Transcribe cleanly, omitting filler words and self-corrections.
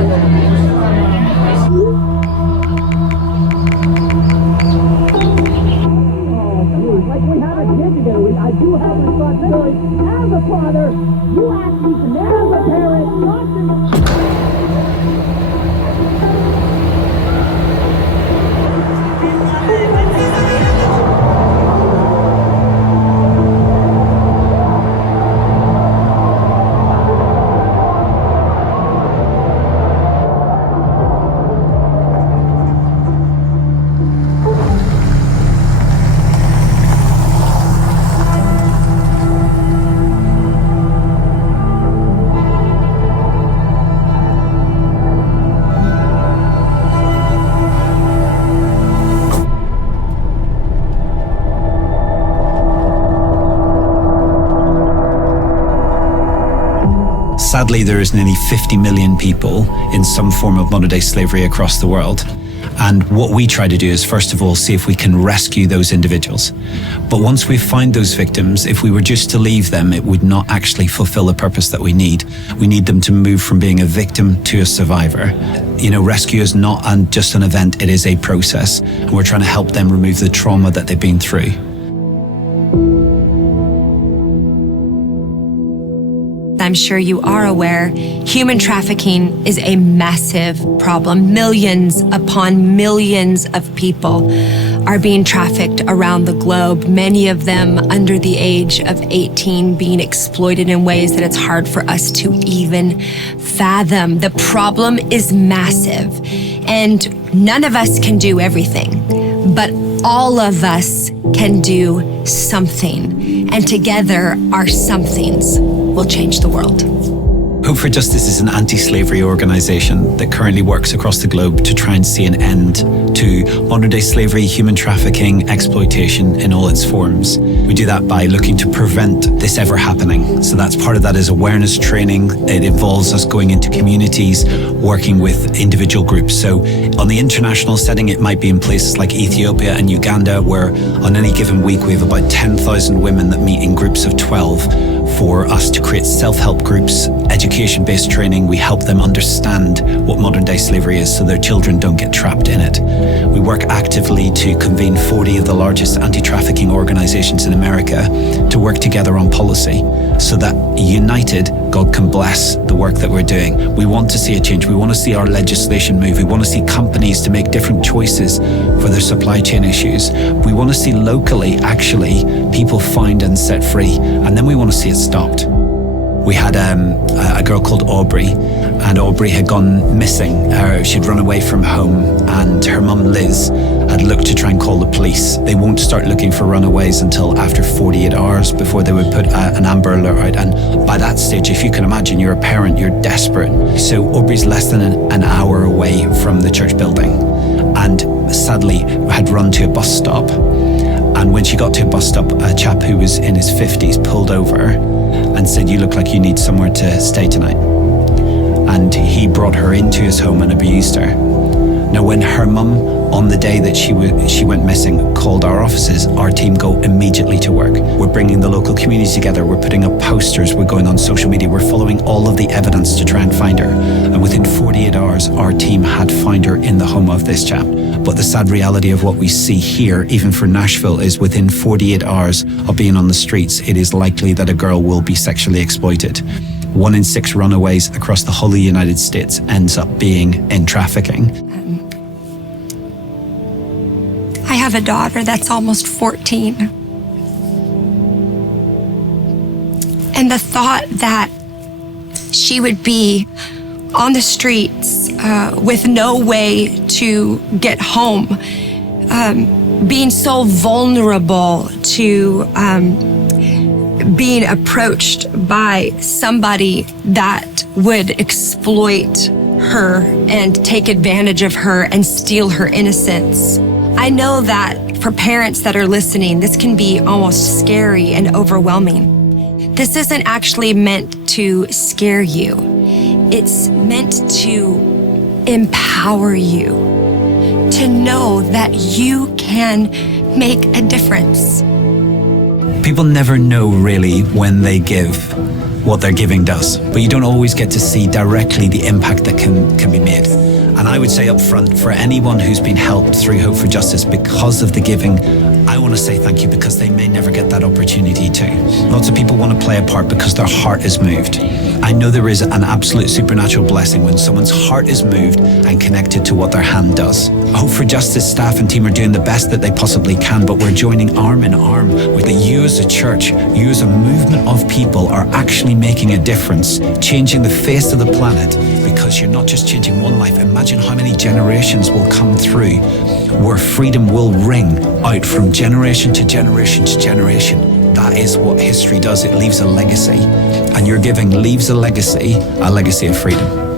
Like we have a kid together. I do have responsibility as a father. You ask me to as a parent, not to... Sadly, there is nearly 50 million people in some form of modern-day slavery across the world. And what we try to do is, first of all, see if we can rescue those individuals. But once we find those victims, if we were just to leave them, it would not actually fulfill the purpose that we need. We need them to move from being a victim to a survivor. You know, rescue is not just an event, it is a process. And we're trying to help them remove the trauma that they've been through. I'm sure you are aware, human trafficking is a massive problem. Millions upon millions of people are being trafficked around the globe, many of them under the age of 18, being exploited in ways that it's hard for us to even fathom. The problem is massive, and none of us can do everything, but all of us can do something, and together our somethings will change the world. Hope for Justice is an anti-slavery organization that currently works across the globe to try and see an end to modern-day slavery, human trafficking, exploitation in all its forms. We do that by looking to prevent this ever happening. So that's part of that is awareness training. It involves us going into communities, working with individual groups. So on the international setting, it might be in places like Ethiopia and Uganda, where on any given week, we have about 10,000 women that meet in groups of 12 for us to create self-help groups, education-based training. We help them understand what modern-day slavery is so their children don't get trapped in it. We work actively to convene 40 of the largest anti-trafficking organizations in America to work together on policy so that united, God can bless the work that we're doing. We want to see a change. We want to see our legislation move. We want to see companies to make different choices for their supply chain issues. We want to see locally, actually, people found and set free. And then we want to see it stopped. We had a girl called Aubrey, and Aubrey had gone missing. She'd run away from home, and her mum Liz had looked to try and call the police. They won't start looking for runaways until after 48 hours before they would put an Amber Alert out. And by that stage, if you can imagine, you're a parent, you're desperate. So Aubrey's less than an hour away from the church building, and sadly had run to a bus stop. And when she got to a bus stop, a chap who was in his 50s pulled over and said, "You look like you need somewhere to stay tonight." And he brought her into his home and abused her. Now, when her mum, on the day that she went missing, called our offices, our team go immediately to work. We're bringing the local community together. We're putting up posters. We're going on social media. We're following all of the evidence to try and find her. And within 48 hours, our team had found her in the home of this chap. But the sad reality of what we see here, even for Nashville, is within 48 hours of being on the streets, it is likely that a girl will be sexually exploited. 1 in 6 runaways across the whole of the United States ends up being in trafficking. I have a daughter that's almost 14. And the thought that she would be on the streets with no way to get home, being so vulnerable to being approached by somebody that would exploit her and take advantage of her and steal her innocence. I know that for parents that are listening, this can be almost scary and overwhelming. This isn't actually meant to scare you. It's meant to empower you, to know that you can make a difference. People never know really when they give what their giving does, but you don't always get to see directly the impact that can be made. And I would say up front, for anyone who's been helped through Hope for Justice because of the giving, I want to say thank you, because they may never get that opportunity too. Lots of people want to play a part because their heart is moved. I know there is an absolute supernatural blessing when someone's heart is moved and connected to what their hand does. Hope for Justice staff and team are doing the best that they possibly can, but we're joining arm in arm with you as a church, you as a movement of people are actually making a difference, changing the face of the planet, because you're not just changing one life. Imagine how many generations will come through where freedom will ring out from generation to generation to generation. That is what history does. It leaves a legacy. And your giving leaves a legacy of freedom.